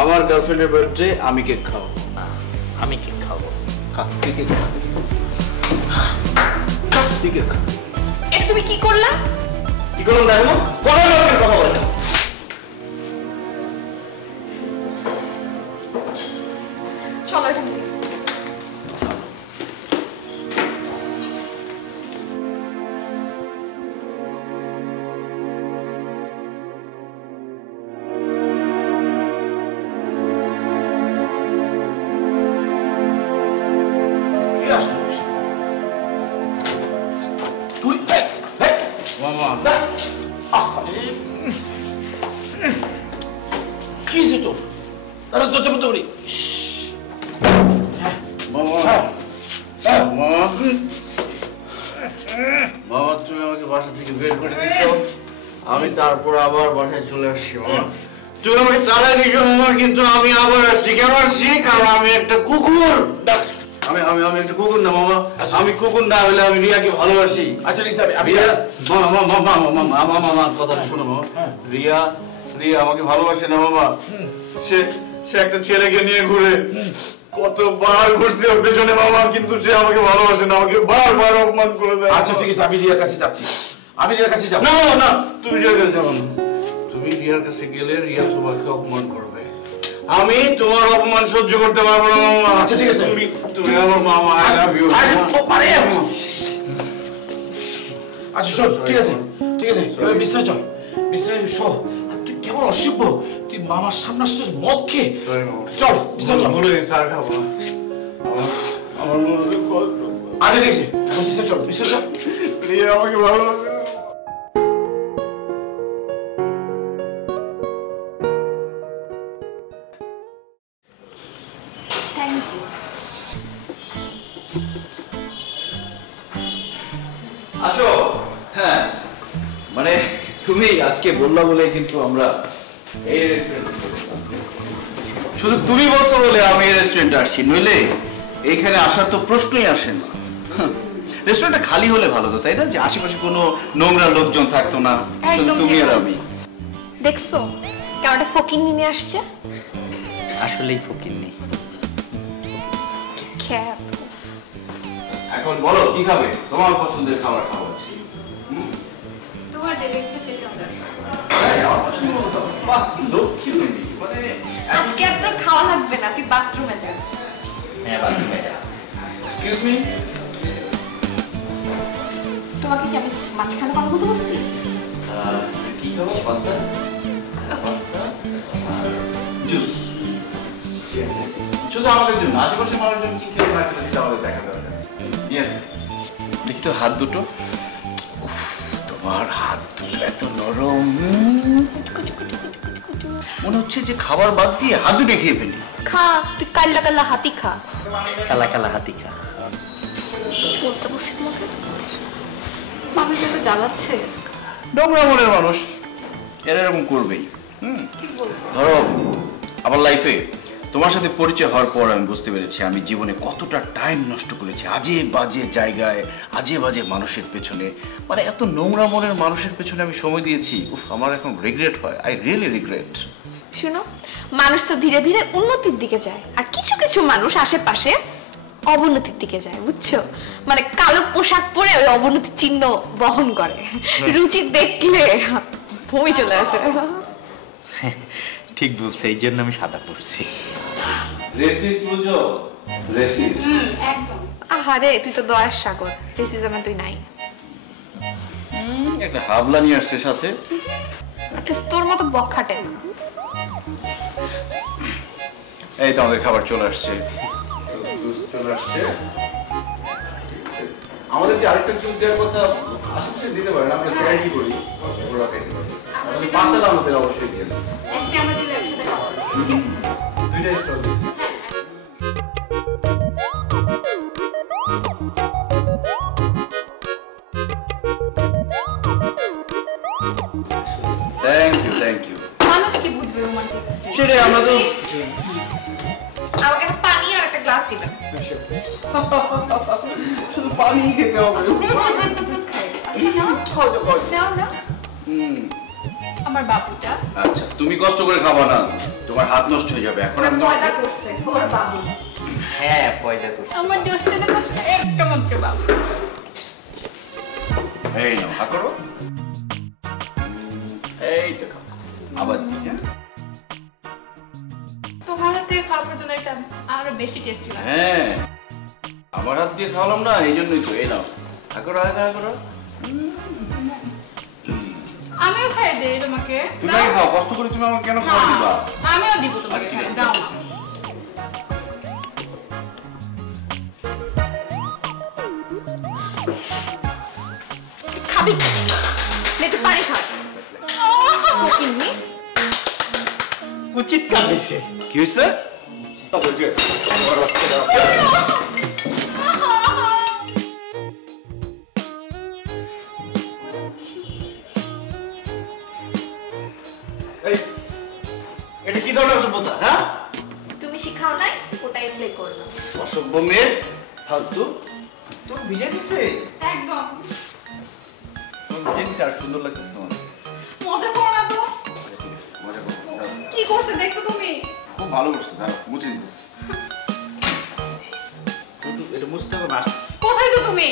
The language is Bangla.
আমার গার্লফ্রেন্ডের বার্থডে আমি কেক খাবো। আমি কেক খাবো। তুই কেক খা। তুই কেক খা। এটা তুমি কি করলা? কি করলাম দেখো? কথা বলে না। চলো এখান থেকে। আমি তারপর আবার বাসায় চলে আসছি মামা। তুমি আমাকে তাড়া দিয়েছো মামা, কিন্তু আমি আবার আসছি। কেন আসছি? কারণ আমি একটা কুকুর। আমি আমি আমি একটা কুকুর না মামা। আমি কুকুর না হলে আমি রিয়াকে ভালোবাসি। আচ্ছা লিসা, আমি মামা কথাটা শোনো মামা। রিয়া আমাকে ভালোবাসে না মামা। সে একটা ছেলেকে নিয়ে ঘুরে, কতবার ঘুরছে ওর পেছনে মামা, কিন্তু সে আমাকে ভালোবাসে না, আমাকে বারবার অপমান করে দেয়। আচ্ছা ঠিক আছে, আমি রিয়ার কাছে যাচ্ছি। না না, তুমি রিয়ার কাছে যাবো না। তুমি রিয়ার কাছে গেলে রিয়া তোমাকে অপমান করবে। আমি তোমার অপমান সহ্য করতে পারবো না মামা। আচ্ছা ঠিক আছে, তুমি আমার মামা। I love you. আচ্ছা শোন, ঠিক আছে বিশ্রাম চল, বিশ্রাম শো। আর তুই কেমন অসভ্য, তুই মামার সামনে আসছিস মদ খেয়ে। চল বিশ্রাম চল। স্যার খাবো না, আমার মনে কষ্ট। আচ্ছা ঠিক আছে, এখন বিশ্রাম চল। রিয়া আমাকে ভালোবাসে। আসো। হ্যাঁ মানে তুমি আজকে বললা বলে কিন্তু আমরা এই রেস্টুরেন্টে, শুধু তুমি বলছো বলে আমি এই রেস্টুরেন্টে আসছি, নইলে এইখানে আসার তো প্রশ্নই আসে না। রেস্টুরেন্টটা খালি হলে ভালো তো, তাই না? যে আশেপাশে কোনো নোংরা লোকজন থাকতো না, শুধু তুমি আর আমি। দেখছো কেমন একটা ফকিন্নি নিয়ে আসছে? আসলেই ফকিন্নি। খ্যাপ। এখন বলো কি খাবে? তোমার পছন্দের খাবার খাওয়া আছে। তোমার যেটা ইচ্ছে সেটা দাও। আমার পছন্দ মতো। বাহ, লক্ষ্মী বেবি। মানে আজকে আর তোর খাওয়া লাগবে না, তুই বাথরুমে যা। হ্যাঁ বাথরুমে যা। Excuse me. তোমাকে কি আমি মাঝখানে কথা বলতে বলছি? কি খাবো? Pasta juice. ঠিক আছে, শুধু আমাদের জন্য, আশেপাশের মানুষজন কি খেয়ে না খেলে সেটা আমাদের দেখা দরকার। দেখি তো হাত দুটো। তোমার হাত দুটো এত নরম, মনে হচ্ছে যে খাবার বাদ দিয়ে হাত দুটো খেয়ে ফেলি। খা, তুই কাল্লা কাল্লা হাতি খা। কালা হাতি খা। বলতে বসি তোমাকে, মানুষ যত জ্বালাচ্ছে। নোংরা মনের মানুষ এরা এরকম করবেই। ঠিক বলছো। ধরো আমার লাইফে তোমার সাথে পরিচয় হওয়ার পর আমি বুঝতে পেরেছি আমি জীবনে কতটা টাইম নষ্ট করেছি আজে বাজে জায়গায়, আজে বাজে মানুষের পেছনে। মানে এত নোংরা মনের মানুষের পেছনে আমি সময় দিয়েছি। উফ, আমার এখন রিগ্রেট হয়। I really regret. শুনো, মানুষ তো ধীরে ধীরে উন্নতির দিকে যায়, আর কিছু কিছু মানুষ আশেপাশে অবনতির দিকে যায়, বুঝছো? মানে কালো পোশাক পরে ওই অবনতির চিহ্ন বহন করে। রুচি দেখলে বমি চলে আসে। ঠিক বলছে, এই জন্য আমি সাদা পড়ছি। রেসিস্ট বুঝো? রেসিস্ট। একদম। আহারে, তুই তো দয়ার সাগর, রেসিজমে তুই নাই। একটা হাবলা নিয়ে আসছে সাথে। তোর মতো বক খাটে না। এই তো আমাদের খাবার চলে আসছে, জুস চলে আসছে। আমাদের যে আরেকটা জুস দেওয়ার কথা আশেপাশে দিতে পারেন, আমরা চ্যারিটি করি, ওরা খাইতে পারবে। পাঁচটা আমাদের অবশ্যই দিয়ে দেবে। একটা আমাদের একসাথে খাওয়া আছে। দুইটা স্টল দিই। Thank you. মানুষ কি বুঝবে রোমান্টিক? সেটাই, আমরা তো আমাকে একটা পানি আর একটা গ্লাস দিবেন। শুধু পানি খেতে হবে। আচ্ছা, নাও। খাও তো খাও। নাও। আমার বাবুটা আচ্ছা তুমি কষ্ট করে খাবা না, তোমার হাত নষ্ট হয়ে যাবে। এখন আমি পয়দা করছে ওর বাবু। হ্যাঁ পয়দা করছি। আমার জ্যেষ্ঠটা করছে একটা মাত্র বাবু। এই নাও হা করো, এই তো খাও, আবার দিই। হ্যাঁ তোমার হাত থেকে খাওয়ার পর্যন্ত এটা আরো বেশি টেস্টি লাগে। হ্যাঁ আমার হাত দিয়ে খাওয়ালাম না, এই জন্যই তো। এই নাও হা করো, হা করো। আমিও খাই দেই তোমাকে। তুমি আগে খাও, কষ্ট করে তুমি আমাকে কেন খাওয়া দিবা? আমিও দিব তোমাকে, খাই দাও না। খাবি নেতে পানি খা। ফকিন্নি উচিত কাজ হয়েছে। কি হয়েছে? এটা কি ধরনের অসভ্যতা? হ্যাঁ তুমি শিখাও নাই, ওটাই প্লে করলাম। অসভ্য মেয়ে, ফালতু। তোর ভিজে দিছে, একদম তোর ভিজে দিছে। আর সুন্দর লাগতেছে তোমার। মজা করো না তো। ঠিক আছে, মজা করো। কি করছে দেখছো তুমি? খুব ভালো করছে, দাঁড়াও মুছে দিতেছে। এটা মুছতে হবে না। কোথায় তো তুমি?